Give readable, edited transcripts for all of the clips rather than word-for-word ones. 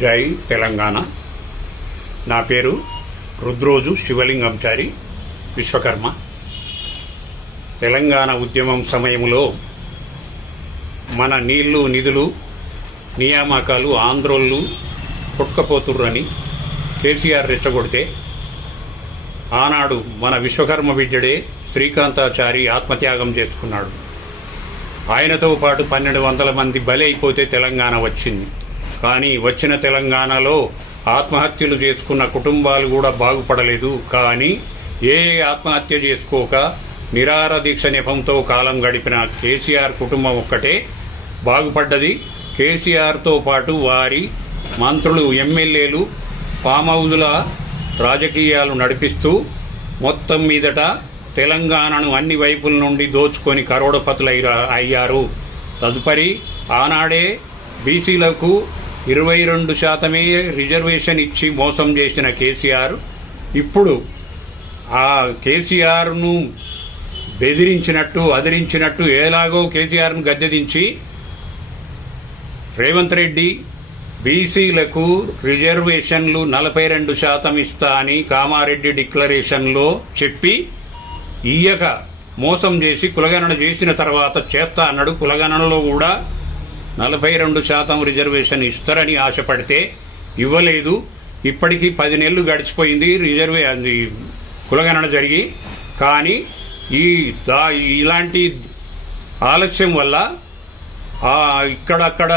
జై తెలంగాణ. నా పేరు రుద్రోజు శివలింగంచారి విశ్వకర్మ. తెలంగాణ ఉద్యమం సమయంలో మన నీళ్లు నిధులు నియామకాలు ఆంధ్రోళ్ళు కొట్టుకపోతుర్రని కేసీఆర్ రెచ్చగొడితే ఆనాడు మన విశ్వకర్మ బిడ్డడే శ్రీకాంతాచారి ఆత్మత్యాగం చేసుకున్నాడు. ఆయనతో పాటు 1200 మంది బలి అయిపోతే తెలంగాణ వచ్చింది. కానీ వచ్చిన తెలంగాణలో ఆత్మహత్యలు చేసుకున్న కుటుంబాలు కూడా బాగుపడలేదు. కానీ ఏ ఆత్మహత్య చేసుకోక నిరాహార దీక్ష నెపంతో కాలం గడిపిన కేసీఆర్ కుటుంబం ఒక్కటే బాగుపడ్డది. కేసీఆర్తో పాటు వారి మంత్రులు ఎమ్మెల్యేలు ఫామ్ హౌజుల రాజకీయాలు నడిపిస్తూ మొత్తం మీదట తెలంగాణను అన్ని వైపుల నుండి దోచుకొని కరోడపతులయ్యారు. తదుపరి ఆనాడే బీసీలకు 22% రిజర్వేషన్ ఇచ్చి మోసం చేసిన కేసీఆర్ ఇప్పుడు ఆ కేసీఆర్ను బెదిరించినట్టు అదిరించినట్టు ఎలాగో కేసీఆర్ను గద్దెదించి రేవంత్ రెడ్డి బీసీలకు రిజర్వేషన్లు 42% ఇస్తా అని కామారెడ్డి డిక్లరేషన్లో చెప్పి ఇయ్యక మోసం చేసి కులగణన చేసిన తర్వాత చేస్తా అన్నాడు. కులగణనలో కూడా 42% రిజర్వేషన్ ఇస్తారని ఆశపడితే ఇవ్వలేదు. ఇప్పటికీ 10 నెలలు గడిచిపోయింది కులగణన జరిగి. కానీ ఇలాంటి ఆలస్యం వల్ల ఇక్కడక్కడ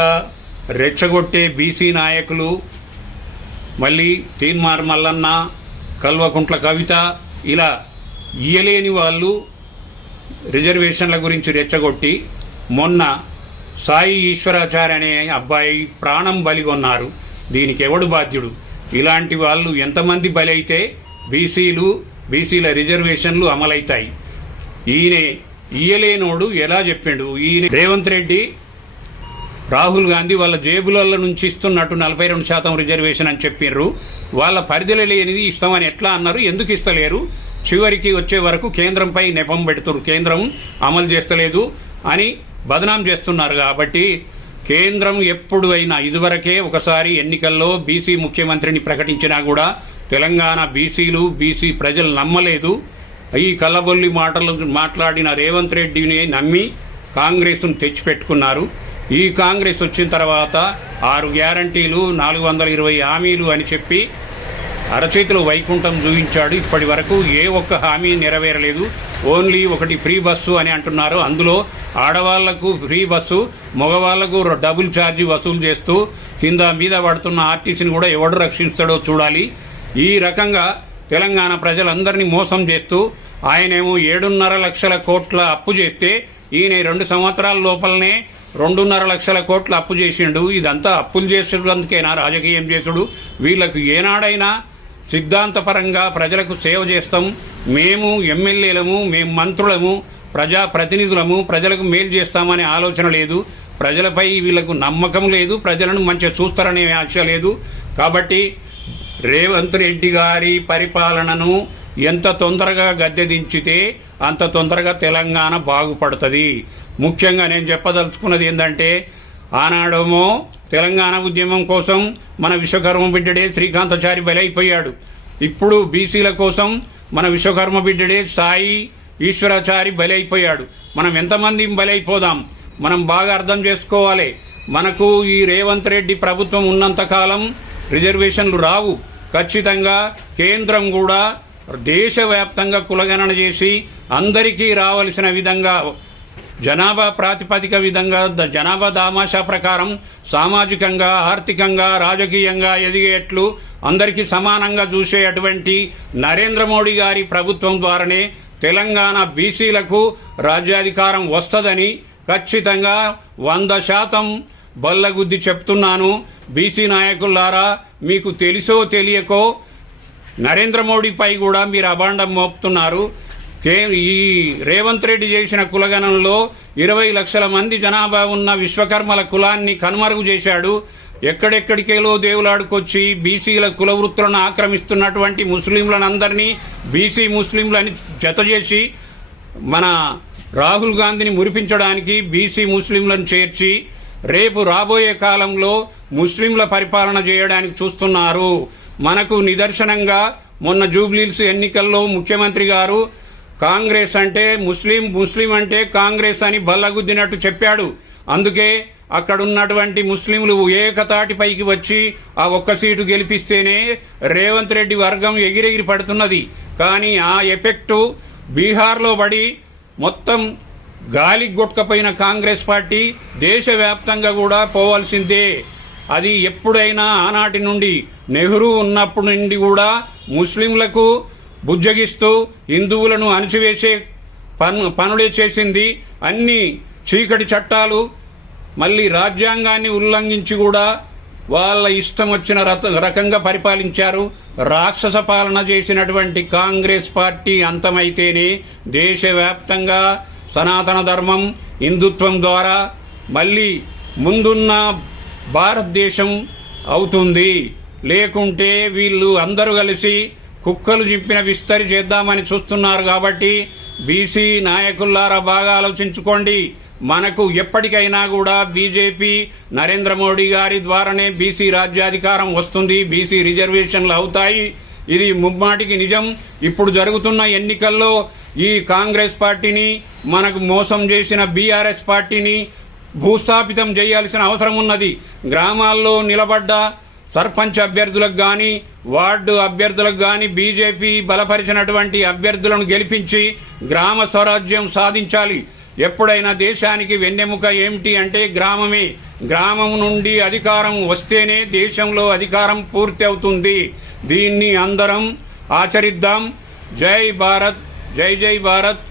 రెచ్చగొట్టే బీసీ నాయకులు మళ్ళీ తీన్మార్ మల్లన్న, కల్వకుంట్ల కవిత ఇలా ఇయ్యలేని వాళ్ళు రిజర్వేషన్ల గురించి రెచ్చగొట్టి మొన్న సాయి ఈశ్వరాచార్య అనే అబ్బాయి ప్రాణం బలిగొన్నారు. దీనికి ఎవడు బాధ్యుడు? ఇలాంటి వాళ్ళు ఎంతమంది బలి అయితే బీసీల రిజర్వేషన్లు అమలైతాయి. ఈయన ఇయ్యలేనోడు ఎలా చెప్పిండు? ఈయన రేవంత్ రెడ్డి రాహుల్ గాంధీ వాళ్ళ జేబులలో నుంచి ఇస్తున్నట్టు 42% రిజర్వేషన్ అని చెప్పిర్రు. వాళ్ళ పరిధిలో లేనిది ఇస్తామని ఎట్లా అన్నారు? ఎందుకు ఇస్తలేరు? చివరికి వచ్చే వరకు కేంద్రంపై నెపం పెడుతున్నారు. కేంద్రం అమలు చేస్తలేదు అని బదనాం చేస్తున్నారు. కాబట్టి కేంద్రం ఎప్పుడు అయినా ఇదివరకే ఒకసారి ఎన్నికల్లో బీసీ ముఖ్యమంత్రిని ప్రకటించినా కూడా తెలంగాణ బీసీ ప్రజలు నమ్మలేదు. ఈ కల్లబొల్లి మాటలు మాట్లాడిన రేవంత్ రెడ్డిని నమ్మి కాంగ్రెస్ను తెచ్చిపెట్టుకున్నారు. ఈ కాంగ్రెస్ వచ్చిన తర్వాత 6 గ్యారంటీలు 420 హామీలు అని చెప్పి అరచేతిలో వైకుంఠం చూపించాడు. ఇప్పటి వరకు ఏ ఒక్క హామీ నెరవేరలేదు. ఓన్లీ ఒకటి ఫ్రీ బస్సు అని అంటున్నారు. అందులో ఆడవాళ్లకు ఫ్రీ బస్సు, మగవాళ్లకు డబుల్ ఛార్జీ వసూలు చేస్తూ కింద మీద పడుతున్న ఆర్టీసీని కూడా ఎవడు రక్షిస్తాడో చూడాలి. ఈ రకంగా తెలంగాణ ప్రజలందరినీ మోసం చేస్తూ ఆయనేమో 7.5 లక్షల కోట్ల అప్పు చేస్తే ఈయన 2 సంవత్సరాల లోపలనే 2.5 లక్షల కోట్ల అప్పు చేసిండు. ఇదంతా అప్పులు చేసేందుకేనా రాజకీయం చేసుడు? వీళ్లకు ఏనాడైనా సిద్ధాంతపరంగా ప్రజలకు సేవ చేస్తాం, మేము ఎమ్మెల్యేలము, మేము మంత్రులము, ప్రజాప్రతినిధులము, ప్రజలకు మేలు చేస్తామనే ఆలోచన లేదు. ప్రజలపై వీళ్లకు నమ్మకం లేదు. ప్రజలను మంచిగా చూస్తారనే ఆశ లేదు. కాబట్టి రేవంత్ రెడ్డి గారి పరిపాలనను ఎంత తొందరగా గద్దెదించితే అంత తొందరగా తెలంగాణ బాగుపడుతుంది. ముఖ్యంగా నేను చెప్పదలుచుకున్నది ఏంటంటే, ఆనాడేమో తెలంగాణ ఉద్యమం కోసం మన విశ్వకర్మ బిడ్డడే శ్రీకాంతాచారి బలైపోయాడు. ఇప్పుడు బీసీల కోసం మన విశ్వకర్మ బిడ్డడే సాయి ఈశ్వరాచారి బలైపోయాడు. మనం ఎంతమంది బలైపోదాం? మనం బాగా అర్థం చేసుకోవాలి. మనకు ఈ రేవంత్ రెడ్డి ప్రభుత్వం ఉన్నంతకాలం రిజర్వేషన్లు రావు. ఖచ్చితంగా కేంద్రం కూడా దేశవ్యాప్తంగా కులగణన చేసి అందరికీ రావలసిన విధంగా జనాభా ప్రాతిపదిక విధంగా జనాభా దామాషా ప్రకారం సామాజికంగా, ఆర్థికంగా, రాజకీయంగా ఎదిగేట్లు అందరికీ సమానంగా చూసేటువంటి నరేంద్ర మోడీ గారి ప్రభుత్వం ద్వారానే తెలంగాణ బీసీలకు రాజ్యాధికారం వస్తుందని ఖచ్చితంగా 100% బల్లగుద్ది చెప్తున్నాను. బీసీ నాయకులారా, మీకు తెలుసో తెలియకో నరేంద్ర మోడీపై కూడా మీరు అభాండం మోపుతున్నారు. ఈ రేవంత్ రెడ్డి చేసిన కులగణనలో 20 లక్షల మంది జనాభా ఉన్న విశ్వకర్మల కులాన్ని కనుమరుగు చేశాడు. ఎక్కడెక్కడికేలో దేవులాడుకొచ్చి బీసీల కుల వృత్తులను ఆక్రమిస్తున్నటువంటి ముస్లింలనందరినీ బీసీ ముస్లింలని జతచేసి మన రాహుల్ గాంధీని మురిపించడానికి బీసీ ముస్లింలను చేర్చి రేపు రాబోయే కాలంలో ముస్లింల పరిపాలన చేయడానికి చూస్తున్నారు. మనకు నిదర్శనంగా మొన్న జూబ్లీహిల్స్ ఎన్నికల్లో ముఖ్యమంత్రి గారు కాంగ్రెస్ అంటే ముస్లిం అంటే కాంగ్రెస్ అని బల్లగుద్దినట్టు చెప్పాడు. అందుకే అక్కడున్నటువంటి ముస్లింలు ఏకతాటిపైకి వచ్చి ఆ ఒక్క సీటు గెలిపిస్తేనే రేవంత్ రెడ్డి వర్గం ఎగిరెగిరి పడుతున్నది. కానీ ఆ ఎఫెక్టు బీహార్లో పడి మొత్తం గాలికి కొట్టుకపోయిన కాంగ్రెస్ పార్టీ దేశవ్యాప్తంగా కూడా పోవాల్సిందే. అది ఎప్పుడైనా ఆనాటి నుండి నెహ్రూ ఉన్నప్పటి నుండి కూడా ముస్లింలకు బుజ్జగిస్తూ హిందువులను అణచివేసే పనులే చేసింది. అన్ని చీకటి చట్టాలు మళ్లీ రాజ్యాంగాన్ని ఉల్లంఘించి కూడా వాళ్ళ ఇష్టం వచ్చిన రకంగా పరిపాలించారు. రాక్షస పాలన చేసినటువంటి కాంగ్రెస్ పార్టీ అంతమైతేనే దేశవ్యాప్తంగా సనాతన ధర్మం హిందుత్వం ద్వారా మళ్లీ ముందున్న భారతదేశం అవుతుంది. లేకుంటే వీళ్ళు అందరూ కలిసి కుక్కలు చింపిన విస్తరి చేద్దామని చూస్తున్నారు. కాబట్టి బీసీ నాయకులారా బాగా ఆలోచించుకోండి. మనకు ఎప్పటికైనా కూడా బీజేపీ నరేంద్ర మోడీ గారి ద్వారానే బీసీ రాజ్యాధికారం వస్తుంది, బీసీ రిజర్వేషన్లు అవుతాయి. ఇది ముమ్మాటికి నిజం. ఇప్పుడు జరుగుతున్న ఎన్నికల్లో ఈ కాంగ్రెస్ పార్టీని మనకు మోసం చేసిన బీఆర్ఎస్ పార్టీని భూస్థాపితం చేయాల్సిన అవసరం ఉన్నది. గ్రామాల్లో నిలబడ్డ సర్పంచ్ అభ్యర్థులకు గాని వార్డు అభ్యర్థులకు గాని బీజేపీ బలపరిచినటువంటి అభ్యర్థులను గెలిపించి గ్రామ స్వరాజ్యం సాధించాలి. ఎప్పుడైనా దేశానికి వెన్నెముక ఏమిటి అంటే గ్రామమే. గ్రామం నుండి అధికారం వస్తేనే దేశంలో అధికారం పూర్తి అవుతుంది. దీన్ని అందరం ఆచరిద్దాం. జై భారత్, జై జై భారత్.